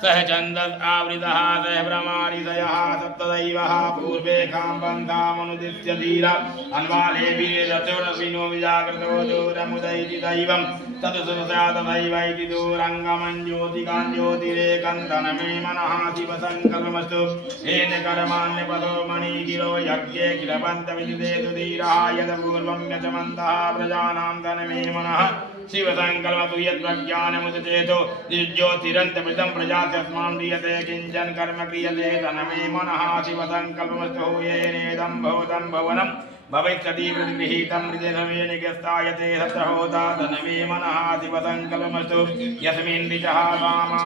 सह चंदस आवृतः सह ब्रह्मादिशयः सप्तदैवः पूर्वे काम्बन्धा मनुदिश्य धीरा अन्वाले वीरचोरविनो विजागृतो दूरमुदैति दैवं तदसुसातदैवैति दूरङ्गमञ्ज्योतिकान् ज्योतिरेकन्दनमे मनः शिवसङ्कल्पमस्तु येन कर्माण्यपदो मणिगिरो यज्ञे किलपन्तविदितेतु धीरः यदपूर्वं यजमन्तः प्रजानां धनमे मनः शिवसङ्कल्पतु यद्प्रज्ञानमुदचेतो ज्योतिरन्तमृतं प्रजास्यस्मान् दीयते किञ्चन कर्म क्रियते तन्मे मनः शिवसङ्कल्पमस्तु येनेदं भवतं भवनं भविष्यति प्रतिगृहीतं हृदयसमेन निगस्तायते तत्र होता तन्मे मनः शिवसङ्कल्पमस्तु यस्मिन् द्विजः कामः